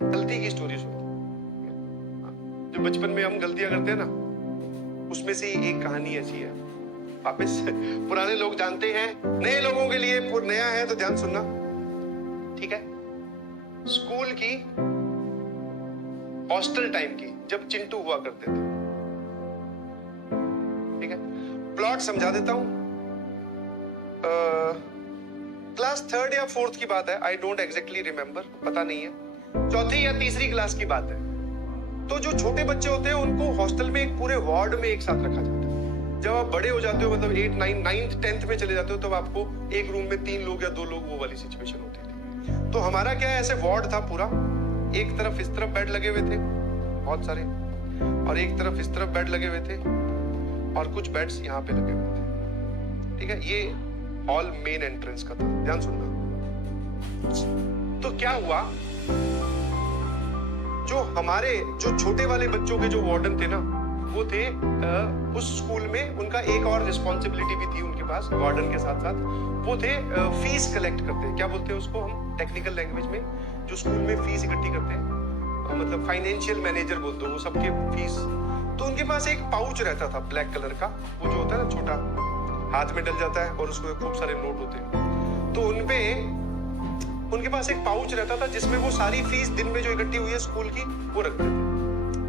गलती की स्टोरी सुनो। जो बचपन में हम गलतियां करते हैं ना, उसमें से एक कहानी ऐसी है। वापस पुराने लोग जानते हैं, नए लोगों के लिए नया है तो ध्यान सुनना, ठीक है। स्कूल की हॉस्टल टाइम की, जब चिंटू हुआ करते थे, ठीक है। प्लॉट समझा देता हूं। क्लास 3rd या 4th की बात है, आई डोंट एग्जैक्टली रिमेंबर, पता नहीं है, चौथी या तीसरी क्लास की बात है। तो जो छोटे बच्चे होते हैं उनको हॉस्टल में एक पूरे वार्ड में एक साथ रखा जाता है। जब आप बड़े हो जाते हो, मतलब 8, 9, 9th, 10th में चले जाते हो, तब आपको एक रूम में 3 लोग या 2 लोग, वो वाली सिचुएशन होती थी। तो हमारा क्या है, ऐसे वार्ड था पूरा, एक तरफ इस तरफ बेड लगे हुए थे बहुत सारे, और एक तरफ इस तरफ बेड लगे हुए थे, और कुछ बेड्स यहाँ पे लगे हुए थे, ठीक है। ये हॉल मेन एंट्रेंस का था, ध्यान सुनना। तो क्या हुआ, जो छोटे वाले बच्चों के जो वार्डन थे ना, वो थे उस स्कूल में, उनका एक और रिस्पॉन्सिबिलिटी भी थी उनके पास वार्डन के साथ साथ। वो थे फीस कलेक्ट करते, क्या बोलते हैं उसको हम टेक्निकल लैंग्वेज में, जो स्कूल में फीस इकट्ठी करते हैं, मतलब फाइनेंशियल मैनेजर बोलते हो, वो सबके फीस। तो उनके पास एक पाउच रहता था ब्लैक कलर का, वो जो होता है ना छोटा, हाथ में डल जाता है, और उसमें खूब सारे नोट होते हैं। तो उनके पास एक पाउच रहता था जिसमें वो सारी फीस दिन में जो इकट्ठी हुई है स्कूल की, वो रखते थे,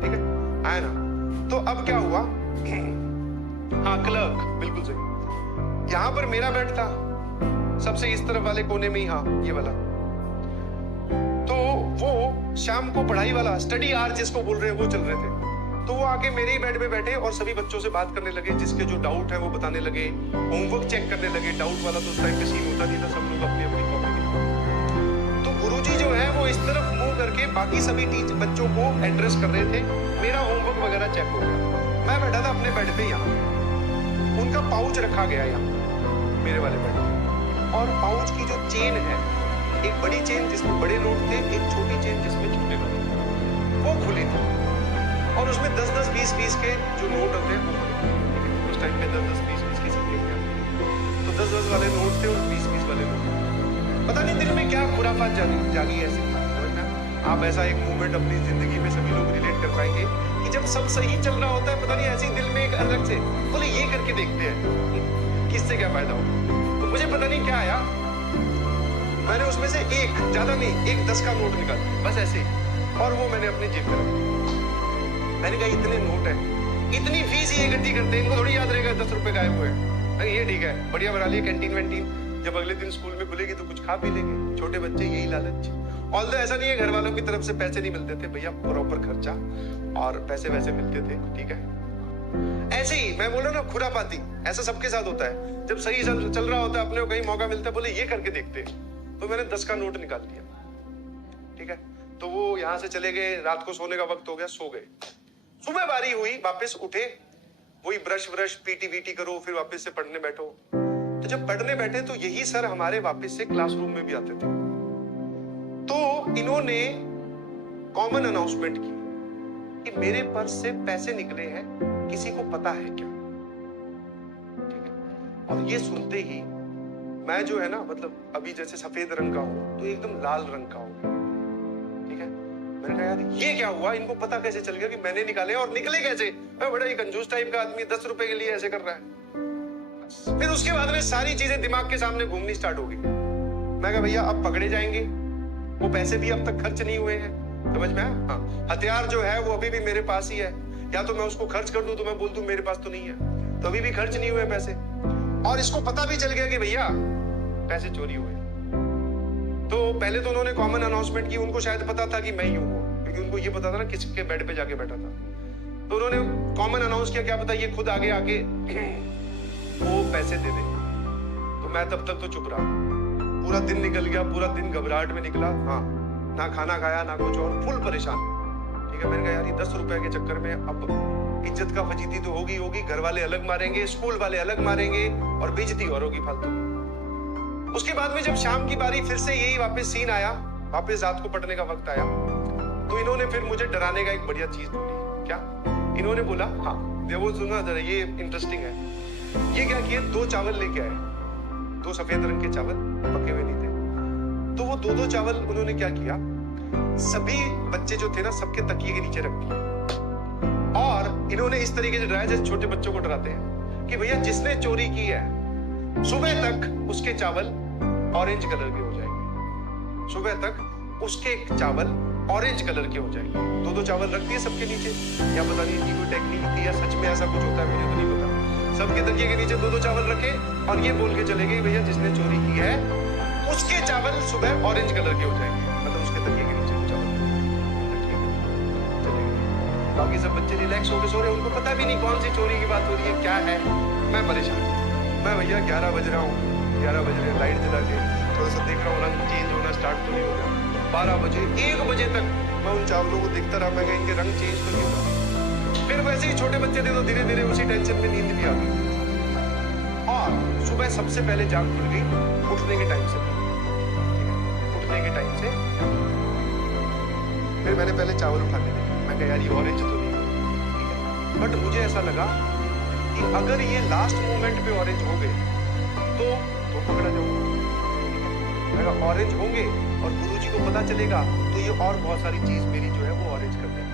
ठीक है, आया ना। तो अब क्या हुआ, हाँ क्लर्क, बिल्कुल सही। यहां पर मेरा बेड था सबसे इस तरफ वाले कोने में ही, हाँ ये वाला। तो वो शाम को पढ़ाई वाला स्टडी आवर जिसको बोल रहे हैं, वो चल रहे थे। तो वो आके मेरे ही बेड पे बैठे और सभी बच्चों से बात करने लगे, जिसके जो डाउट है वो बताने लगे, होमवर्क चेक करने लगे। डाउट वाला तो उस टाइम पे सीन होता नहीं था, सब लोग अपनी अपनी कॉपी लिखते। तो गुरुजी जो है वो इस तरफ मुंह करके बाकी सभी बच्चों को एड्रेस कर रहे थे। मेरा होमवर्क वगैरह चेक हो गया, मैं बैठा था अपने बेड पे, यहाँ उनका पाउच रखा गया यहाँ मेरे वाले बेड पे, और पाउच की जो चेन है, एक बड़ी चेन जिसमें बड़े नोट थे, एक छोटी चेन जिसमें छोटे नोट थे, वो खुली थी, और उसमें 10-10, 20-20 के जो नोट होते हैं वो खुले। उस टाइम पे 10-10, 20-20 के सिक्के थे, तो 10-10 वाले नोट थे और 20-20 वाले नोट। पता नहीं दिल में क्या खुराफात जागी ऐसी, समझना। आप ऐसा एक मोमेंट अपनी जिंदगी में सभी लोग रिलेट कर पाएंगे कि जब सब सही चल रहा होता है, पता नहीं ऐसे ही दिल में एक अलग से बोले ये करके देखते हैं किससे क्या फायदा हो। तो मुझे पता नहीं क्या आया, मैंने उसमें से एक, ज्यादा नहीं, एक 10 का नोट निकाला, बस ऐसे ही, और वो मैंने अपनी जेब में रखा। मैंने कहा इतने नोट है, इतनी फीस ही इकट्ठी करते हैं, इनको थोड़ी याद रहेगा 10 रुपए गायब हुए। अरे ये ठीक है, बढ़िया बना लिया कैंटीन वैंटीन, जब अगले दिन स्कूल में खुलेगी तो कुछ खा पी लेंगे। छोटे बच्चे यही लालच। ऑल्दो ऐसा नहीं है घर वालों की तरफ से पैसे नहीं मिलते थे भैया, प्रॉपर खर्चा और पैसे वैसे मिलते थे, ठीक है। ऐसे ही मैं बोल रहा हूँ ना, खुरापाती ऐसा सबके साथ होता है। जब सही चल रहा होता है, अपने को कहीं मौका मिलता है, बोले ये करके देखते हैं, तो मैंने 10 का नोट निकाल लिया, ठीक है। तो वो यहाँ से चले गए, रात को सोने का वक्त हो गया, सो गए। सुबह बारी हुई, वापस उठे, वही ब्रश पीटी वीटी करो, फिर वापस से पढ़ने बैठो। तो जब पढ़ने बैठे तो यही सर हमारे वापस से क्लासरूम में भी आते थे। तो इन्होंने कॉमन अनाउंसमेंट की कि मेरे पर्स से पैसे निकले हैं, किसी को पता है क्या, ठीक है। और ये सुनते ही मैं जो है ना, मतलब अभी जैसे सफेद रंग का हूं, तो एकदम लाल रंग का हूं, ठीक है। मैंने कहा यार ये क्या हुआ, इनको पता कैसे चल गया कि मैंने निकाले, और निकले कैसे? मैं बड़ा ही कंजूस टाइप का आदमी, 10 रुपए के लिए ऐसे कर रहा है। फिर उसके बाद में सारी चीजें दिमाग के सामने घूमनी स्टार्ट हो गई। मैं कहा भैया अब पकड़े जाएंगे, वो पैसे भी अब तक खर्च नहीं हुए हैं, समझ में आया? हाँ, हथियार जो है वो अभी भी मेरे पास ही है, या तो मैं उसको खर्च कर दूं, तो मैं बोल दूं मेरे पास तो नहीं है, तो अभी भी खर्च नहीं हुए पैसे। और इसको पता भी चल गया कि भैया पैसे चोरी हुए। तो पहले तो उन्होंने कॉमन अनाउंसमेंट की, उनको शायद पता था कि मैं ही हूँ, क्योंकि उनको ये पता था ना किसके बेड पे जाके बैठा था। तो उन्होंने कॉमन अनाउंस किया, क्या पता ये खुद आगे आके वो पैसे दे दे। तो मैं तब तक तो चुप रहा, पूरा दिन निकल गया, पूरा दिन घबराहट में निकला। हाँ, ना खाना खाया ना कुछ, और फुल परेशान, ठीक है। मैंने कहा यार ये 10 रुपए के चक्कर में अब इज्जत का फजीती तो होगी, घर वाले अलग मारेंगे, स्कूल वाले अलग मारेंगे, और बेइज्जती और होगी फालतू। उसके बाद में जब शाम की बारी, फिर से यही वापस सीन आया, वापस रात को पढ़ने का वक्त आया, तो इन्होंने फिर मुझे डराने का एक बढ़िया चीज ढूंढी। क्या? इन्होंने बोला, हाँ वो सुना जरा, ये इंटरेस्टिंग है। ये क्या किए, 2 चावल लेके आए, 2 सफेद रंग के चावल, पके हुए नहीं थे। तो वो 2-2 चावल उन्होंने क्या किया, सभी बच्चे जो थे ना सबके तकिए के नीचे रख दिए, और इन्होंने इस तरीके से डराया जैसे छोटे बच्चों को डराते हैं कि भैया जिसने चोरी की है सुबह तक उसके चावल ऑरेंज कलर के हो जाएंगे, सुबह तक उसके चावल ऑरेंज कलर के हो जाएंगे। दो चावल रख दिए सबके नीचे, या पता नहीं इनकी कोई टेक्निक थी या सच में ऐसा कुछ होता है मुझे तो नहीं पता। सबके तकिए के नीचे दो चावल रखे और ये बोल के चले गए भैया जिसने चोरी की है उसके चावल सुबह ऑरेंज कलर के हो जाएंगे, मतलब उसके तकिए के नीचे चावल चले गए। बाकी सब बच्चे रिलैक्स होकर सो रहे, उनको पता भी नहीं कौन सी चोरी की बात हो रही है, क्या है। मैं परेशान, मैं भैया 11 बज रहा हूँ, 11 बज रहे, लाइट जला के थोड़ा सा देख रहा हूँ रंग चेंज होना स्टार्ट तो नहीं हो गया। 12 बजे 1 बजे तक मैं उन चावलों को देखता रहा, मैं इनके रंग चेंज तो नहीं होगा। फिर वैसे ही छोटे बच्चे थे तो धीरे धीरे उसी टेंशन में नींद भी आ गई, और सुबह सबसे पहले जाग खुल गई उठने के टाइम से, उठने के टाइम से। फिर मैंने पहले चावल उठा के देखे, मैं कहा यार ये ऑरेंज तो नहीं है, बट मुझे ऐसा लगा कि अगर ये लास्ट मोमेंट पे ऑरेंज हो गए तो पकड़ा जाऊंगा। मैं कहा ऑरेंज होंगे और गुरुजी को पता चलेगा तो ये और बहुत सारी चीज मेरी जो है वो ऑरेंज कर देंगे,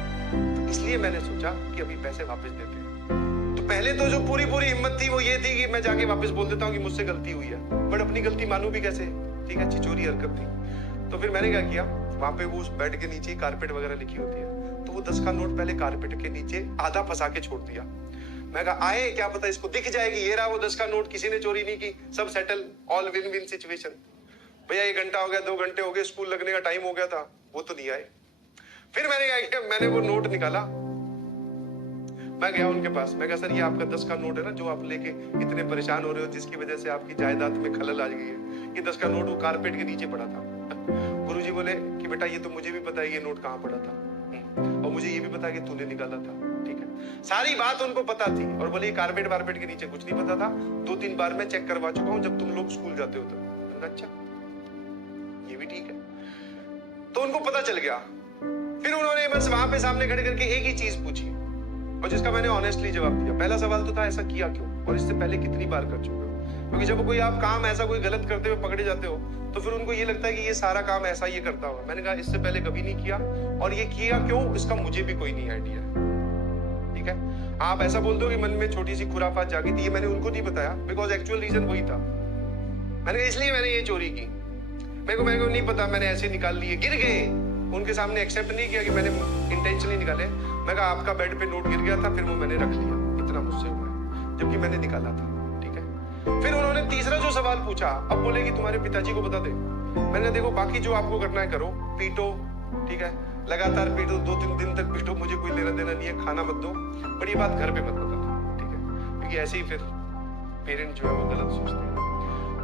तो इसलिए मैंने सोचा कि अभी पैसे वापस देते हैं। तो पहले तो जो पूरी हिम्मत थी वो ये थी कि मैं जाके वापस बोल देता हूँ कि मुझसे गलती हुई है, बट अपनी गलती मानू भी कैसे, ठीक है, चिचोरी हरकत थी। तो फिर मैंने क्या किया, वहां पे वो उस बेड के नीचे कारपेट वगैरह लिखी होती है, तो वो 10 का नोट पहले कारपेट के नीचे आधा फंसा के छोड़ दिया। मैं कहा आए क्या पता इसको दिख जाएगी, ये रहा वो 10 का नोट, किसी ने चोरी नहीं की, सब settle, all win win situation. भैया 1 घंटा हो गया, 2 घंटे हो गए, स्कूल लगने का टाइम हो गया था, वो तो नहीं आए। फिर मैंने क्या किया, मैंने वो नोट निकाला, मैं गया उनके पास, मैं कहा सर ये आपका 10 का नोट है ना जो आप लेके इतने परेशान हो रहे हो, जिसकी वजह से आपकी जायदाद में खलल आ गई है, ये 10 का नोट वो कारपेट के नीचे पड़ा था। गुरुजी बोले कि बेटा ये तो मुझे भी पता है ये नोट कहाँ पड़ा था, और मुझे ये भी पता है कि तूने निकाला था, ठीक है, सारी बात उनको पता थी। और बोले कारपेट वारपेट के नीचे कुछ नहीं पता था, 2-3 बार मैं चेक करवा चुका हूँ जब तुम लोग स्कूल जाते हो तब। अच्छा ये भी ठीक है, तो उनको पता चल गया। फिर उन्होंने बस वहां पे सामने खड़े करके एक ही चीज पूछी, और जिसका मैंने ऑनेस्टली जवाब दिया। पहला सवाल तो था ऐसा किया क्यों, और इससे पहले कितनी बार कर चुके हो, क्योंकि जब कोई आप काम ऐसा कोई गलत करते हुए पकड़े जाते हो तो फिर उनको ये लगता है कि ये सारा काम ऐसा ये करता होगा। मैंने कहा इससे पहले कभी नहीं किया, और ये किया क्यों इसका मुझे भी कोई नहीं आइडिया, ठीक है। आप ऐसा बोल दो कि मन में छोटी सी खुराफात जागी थी, ये मैंने उनको नहीं बताया, बिकॉज एक्चुअल रीजन वही था। मैंने कहा इसलिए मैंने ये चोरी की, मेरे को नहीं पता, मैंने ऐसे निकाल लिए, गिर गए, उनके सामने एक्सेप्ट नहीं किया कि मैंने इंटेंशनली निकाले। मैं कहा आपका बेड पे नोट गिर गया था, फिर वो मैंने रख लिया, इतना मुझसे हुआ है, जबकि मैंने निकाला था, ठीक है। फिर उन्होंने तीसरा जो सवाल पूछा, अब बोले कि तुम्हारे पिताजी को बता दे। मैंने देखो बाकी जो आपको करना है करो, पीटो, ठीक है, लगातार पीटो, 2-3 दिन तक पीटो, मुझे कोई लेना देना नहीं है, खाना मत दो, पर ये बात घर पे मत बताना, ठीक है, क्योंकि ऐसे ही फिर पेरेंट जो है वो गलत सोचते हैं।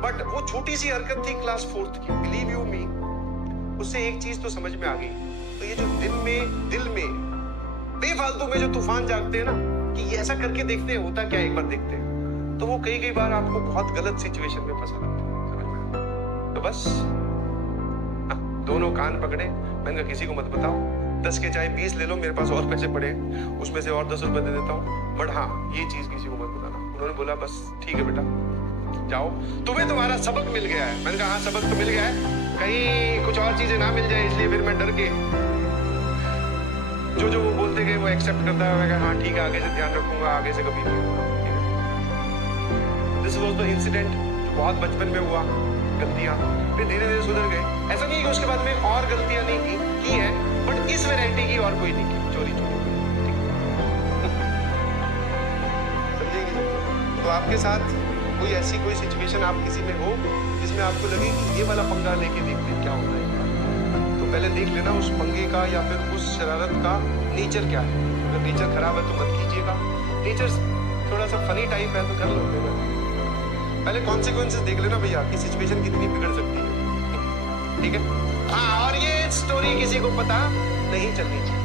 बट वो छोटी सी हरकत थी क्लास 4th की, बिलीव यू मी, उससे एक चीज तो समझ में आ गई। तो ये जो दिल में बेफालतू में जो तूफान जागते हैं ना, कि ये ऐसा करके देखते हैं होता क्या, एक बार देखते हैं, तो वो कई बार आपको बहुत गलत सिचुएशन में फंसा देते हैं, समझ में। तो बस दोनों कान पकड़े, मैंने कहा किसी को मत बताओ, 10 के चाहे 20 ले लो, मेरे पास और पैसे पड़े, उसमें से और 10 रुपए दे देता हूँ, बट हाँ ये चीज किसी को मत बताना। उन्होंने बोला बस ठीक है बेटा जाओ, तुम्हें तुम्हारा सबक मिल गया है। मैंने कहा हाँ सबक तो मिल गया है, कहीं कुछ और चीजें ना मिल जाए, इसलिए फिर मैं डर के जो वो बोलते गए वो एक्सेप्ट करता है। मैं कहा हाँ ठीक है, आगे से ध्यान रखूंगा, आगे से कभी नहीं होगा, ठीक है। दिस वाज द इंसिडेंट जो बहुत बचपन में हुआ, गलतियां फिर धीरे धीरे सुधर गए। ऐसा नहीं कि उसके बाद में और गलतियां नहीं की है, बट इस वैरायटी की और कोई नहीं की, चोरी समझेगी। तो आपके साथ कोई ऐसी कोई सिचुएशन आप किसी में हो जिसमें आपको लगे कि ये वाला पंगा लेके देखते हैं क्या होता है, तो पहले देख लेना उस पंगे का या फिर उस शरारत का नेचर क्या है। अगर नेचर खराब है तो मत कीजिएगा, नेचर थोड़ा सा फनी टाइप है तो कर लो, पहले कॉन्सिक्वेंसेस देख लेना भैया कि सिचुएशन कितनी बिगड़ सकती है, ठीक है। हाँ, और ये स्टोरी किसी को पता नहीं चलनी चाहिए।